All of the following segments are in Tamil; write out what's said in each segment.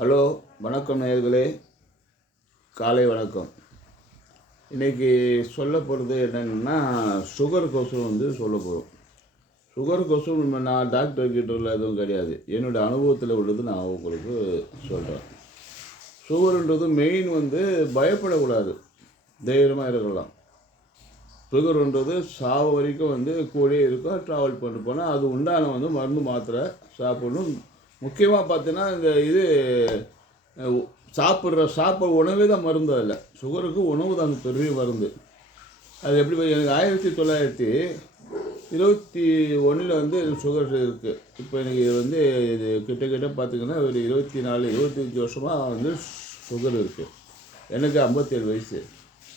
ஹலோ, வணக்கம் நேயர்களே. காலை வணக்கம். இன்றைக்கி சொல்ல போகிறது என்னென்னா, சுகர் கொசம் சொல்ல போகிறோம். சுகர் கொசம் நான் டாக்டர் கிட்ட எதுவும் கிடையாது, என்னோடய அனுபவத்தில் உள்ளது நான் உங்களுக்கு சொல்கிறேன். சுகருன்றது மெயின் பயப்படக்கூடாது, தைரியமாக இருக்கலாம். சுகருன்றது சாவு வரைக்கும் கூடயே இருக்கும். ட்ராவல் பண்ணிட்டு போனால் அது உண்டான மருந்து மாத்திரை சாப்பிடணும். முக்கியமாக பார்த்தீங்கன்னா இது சாப்பிட்ற உணவே தான் மருந்து. அதில் சுகருக்கு உணவு தான் பெரிய மருந்து. அது எப்படி எனக்கு 1921 சுகர் இருக்குது. இப்போ எனக்கு இது கிட்ட பார்த்திங்கன்னா ஒரு 24-25 வருஷமாக சுகர் இருக்குது. எனக்கு 57 வயசு.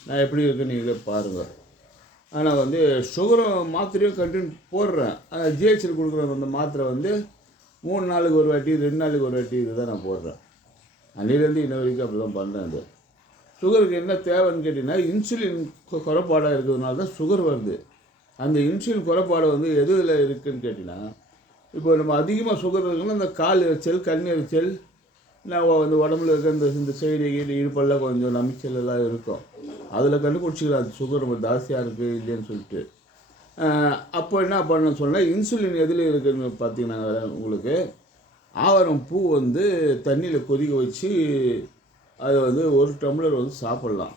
நான் எப்படி இருக்குன்னு நீங்களே பாருங்கள். ஆனால் சுகரை மாத்திரையும் கண்டினியூ போடுறேன். ஜிஹெச்சில் கொடுக்குற அந்த மாத்திரை 3 நாளுக்கு ஒரு வாட்டி 2 நாளுக்கு ஒரு வாட்டி இது தான் நான் போடுறேன். அன்னிலேருந்து இன்ன வரைக்கும் அப்படி தான் பண்ணுறேன். அது சுகருக்கு என்ன தேவைன்னு கேட்டிங்கன்னா, இன்சுலின் குறைபாடாக இருக்கிறதுனால தான் சுகர் வருது. அந்த இன்சுலின் குறைபாடு எதில் இருக்குதுன்னு கேட்டிங்கன்னா, இப்போ நம்ம அதிகமாக சுகர் இருக்குன்னா அந்த கால் எரிச்சல், கண் எரிச்சல், நான் உடம்புல இருக்க இந்த சைடு இடுப்பெல்லாம் கொஞ்சம் நமிச்சல் எல்லாம் இருக்கும். அதில் கண்டுபிடிச்சிக்கலாம் அது சுகர் ரொம்ப ஜாஸ்தியாக இருக்குது இல்லைன்னு சொல்லிட்டு. அப்போ என்ன பண்ணணும்னு சொன்னால், இன்சுலின் எதில் இருக்குதுன்னு பார்த்தீங்கன்னா, உங்களுக்கு ஆவாரம் பூ தண்ணியில் கொதிக்க வச்சு அதை 1 டம்ளர் சாப்பிட்லாம்.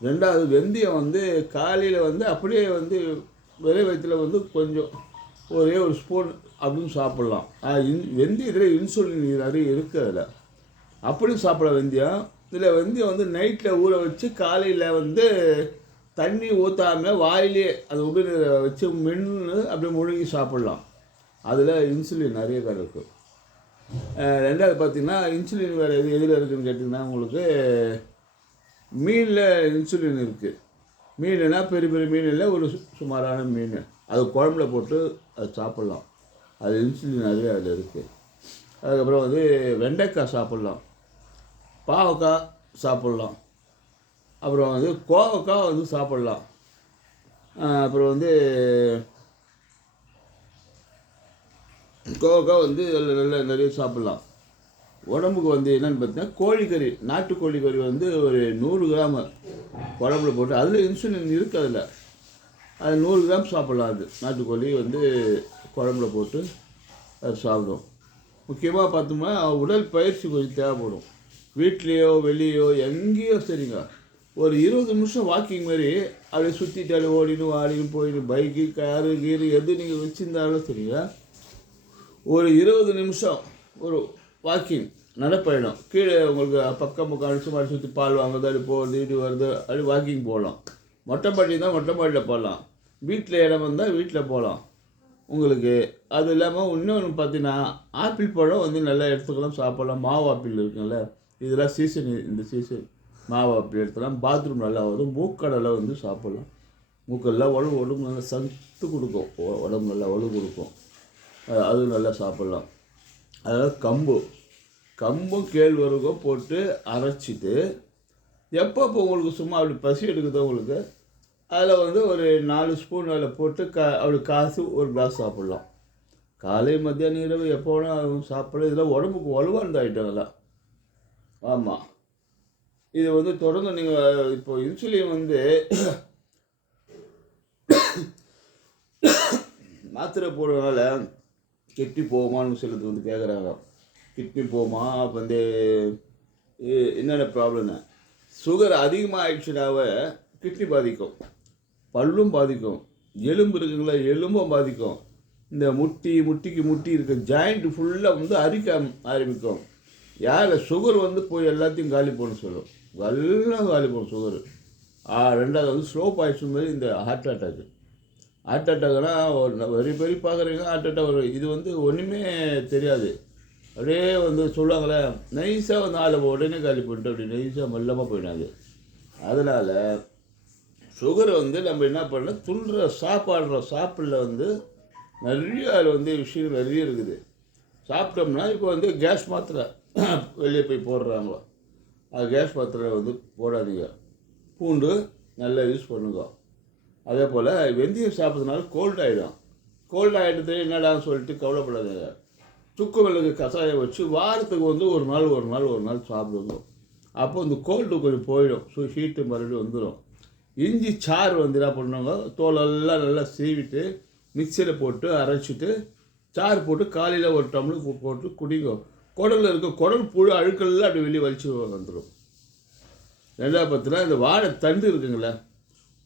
2வது வெந்தயம் காலையில் அப்படியே வெறும் வயிற்றில் கொஞ்சம் ஒரே ஒரு ஸ்பூன் அப்படின்னு சாப்பிட்லாம். வெந்தயத்தில் இன்சுலின் நிறைய இருக்குது. அதில் அப்படியும் சாப்பிடலாம் வெந்தயம். இதில் வெந்தயம் நைட்டில் ஊற வச்சு காலையில் தண்ணி ஊற்றாமல் வாயிலே அது உபநீரை வச்சு மென்று அப்படியே முழுங்கி சாப்பிட்லாம். அதில் இன்சுலின் நிறைய இருக்குது. 2வது பார்த்திங்கன்னா, இன்சுலின் வேறு எதில் இருக்குதுன்னு கேட்டிங்கன்னா, உங்களுக்கு மீனில் இன்சுலின் இருக்குது. மீனுனா பெரிய பெரிய மீன் இல்லை, ஒரு சுமாரான மீன். அது குழம்புல போட்டு அது சாப்பிட்லாம். அது இன்சுலின் நிறைய அதில் இருக்குது. அதுக்கப்புறம் வெண்டைக்காய் சாப்பிட்லாம், பாவக்காய் சாப்பிட்லாம், அப்புறம் கோவக்காய் சாப்பிட்லாம். அப்புறம் கோவக்காய் நல்ல நிறைய சாப்பிட்லாம். உடம்புக்கு என்னென்னு பார்த்தீங்கன்னா, கோழிக்கறி, நாட்டுக்கோழிக்கறி ஒரு 100 கிராம் குழம்புல போட்டு, அதில் இன்சுலின் இருக்குது. அதில் அது 100 கிராம் சாப்பிட்லாம். அது நாட்டுக்கோழி குழம்புல போட்டு அது சாப்பிடும். முக்கியமாக பார்த்தோம்னா, உடல் பயிற்சி கொஞ்சம் தேவைப்படும். வீட்லேயோ வெளியோ எங்கேயோ சரிங்க, ஒரு 20 நிமிஷம் வாக்கிங் மாதிரி அப்படியே சுற்றிட்டாலே ஓடின்னு ஆடின்னு போயிட்டு, பைக்கு காரு கீரு எது நீங்கள் வச்சுருந்தாலும் சரிங்க, ஒரு 20 நிமிஷம் ஒரு வாக்கிங் நடப்பயணம். கீழே உங்களுக்கு பக்கம் சும்மா சுற்றி பால் வாங்குறது, அப்படி போகிறது, இது வருது, அப்படி வாக்கிங் போகலாம். மொட்டை மாடி தான் மொட்டை மாடியில் போகலாம். வீட்டில் இடம் வந்தால் வீட்டில் போகலாம் உங்களுக்கு. அது இல்லாமல் இன்னொன்று பார்த்தீங்கன்னா, ஆப்பிள் பழம் நல்லா எடுத்துக்கலாம், சாப்பிட்லாம். மாவு ஆப்பிள் இருக்குங்கள, இதெல்லாம் சீசன். இந்த சீசன் மாவு ஆப்பிள் எடுத்துக்கலாம். பாத்ரூம் நல்லா வரும். மூக்கடலை சாப்பிட்லாம். மூக்கெல்லாம் உடம்பு நல்லா சத்து கொடுக்கும், உடம்பு நல்லா வலு கொடுக்கும். அதுவும் நல்லா சாப்பிட்லாம். அதாவது கம்பும் கேழ்வரகும் போட்டு அரைச்சிட்டு, எப்போ உங்களுக்கு சும்மா அப்படி பசி எடுக்குதோ உங்களுக்கு, அதில் ஒரு 4 ஸ்பூன் அதில் போட்டு அப்படி காசு ஒரு கிளாஸ் சாப்பிட்லாம். காலை மத்தியானம் இரவு எப்போ வேணால் சாப்பிட்லாம். இதெல்லாம் உடம்புக்கு வலுவானது ஐட்டங்கள்லாம். ஆமாம், இது தொடர்ந்து நீங்கள் இப்போ இன்சுலின் மாத்திரை போடுறதுனால கிட்னி போகுமான்னு சிலது கேட்குறாங்க. கிட்னி போகுமா என்னென்ன ப்ராப்ளம்னு. சுகர் அதிகமாக ஆயிடுச்சுனாவே கிட்னி பாதிக்கும், பல்லும் பாதிக்கும், எலும்பு இருக்குங்களா எலும்பும் பாதிக்கும். இந்த முட்டிக்கு இருக்க ஜாயிண்ட் ஃபுல்லாக அரிக்க ஆரம்பிக்கும். யார் சுகர் போய் எல்லாத்தையும் காலி பண்ண சொல்லும், எல்லாம் காலி பண்ணும் சுகர். 2வது ஸ்லோ பாய்சன் மாதிரி இந்த ஹார்ட் அட்டாக்னா ஒரு பெரிய பார்க்குறீங்க. ஹார்ட் அட்டாக் இது ஒன்றுமே தெரியாது. அப்படியே சொல்லுவாங்களே, நைஸாக ஆளை உடனே காலி பண்ணிட்டு அப்படி நைஸாக மெல்லமாக போயிடாது. அதனால் சுகர் நம்ம என்ன பண்ணலாம், துண்டுற சாப்பிடல நிறைய அதில் விஷயங்கள் நிறைய இருக்குது. சாப்பிட்டோம்னா இப்போ கேஸ் மாத்திரை வெளியே போய் போடுறாங்க. அது கேஸ் மாத்திரை போடாதீங்க. பூண்டு நல்லா யூஸ் பண்ணுங்க. அதே போல் வெந்தயம் சாப்பிட்றதுனால கோல்டு ஆகிடும். என்னடான்னு சொல்லிட்டு கவலைப்படாதீங்க. சுக்கு மிளகு கஷாயம் வச்சு வாரத்துக்கு வந்து ஒரு நாள் சாப்பிடுங்க. அப்போ இந்த கோல்டு கொஞ்சம் போயிடும், ஹீட்டு மறுபடியும் வந்துடும். இஞ்சி சாறு வந்து என்ன பண்ணுவாங்க, தோலெல்லாம் நல்லா சீவிட்டு மிக்சியில் போட்டு அரைச்சிட்டு சாறு போட்டு காலையில் ஒரு டம்ளர் போட்டு குடிங்க. குடலில் இருக்க குடல் புழு அழுக்கெல்லாம் அப்படி வெளியே வலிச்சு வந்துடும். ரெண்டாவது பார்த்தீங்கன்னா இந்த வாழைத்தண்டு இருக்குங்களே,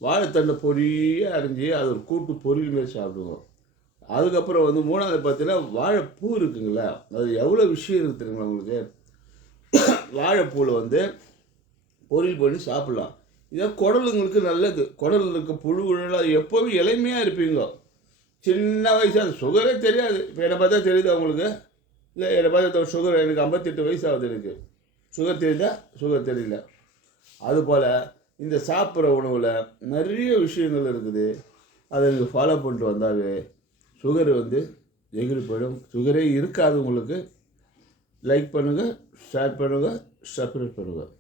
வாழைத்தண்டை பொடியாக அரைஞ்சி அது ஒரு கூட்டு பொரியல் மாரி சாப்பிடுவோம். அதுக்கப்புறம் வந்து மூணாவது பார்த்தீங்கன்னா வாழைப்பூ இருக்குங்களா, அது எவ்வளோ விஷயம் இருக்குது தெரியுங்களா உங்களுக்கு. வாழைப்பூவில் வந்து பொரியல் பண்ணி சாப்பிட்லாம். இதை குடலுங்களுக்கு நல்லது. குடலில் இருக்க புழுலாம் எப்போவுமே இளமையாக இருப்பீங்க. சின்ன வயசு அது சுகரே தெரியாது. இப்போ என்னை பார்த்தா தெரியுது அவங்களுக்கு, இல்லை என்னை பார்த்தா சுகர், எனக்கு 58 வயசு ஆகுது, எனக்கு சுகர் தெரியுதா, சுகர் தெரியல. அதுபோல் இந்த சாப்பிட்ற உணவில் நிறைய விஷயங்கள் இருக்குது. அதை நீங்கள் ஃபாலோ பண்ணிட்டு வந்தாவே சுகர் வந்து எகிரி போயிடும். சுகரே இருக்காது உங்களுக்கு. லைக் பண்ணுங்கள், ஷேர் பண்ணுங்கள், சப்ஸ்கிரைப் பண்ணுங்கள்.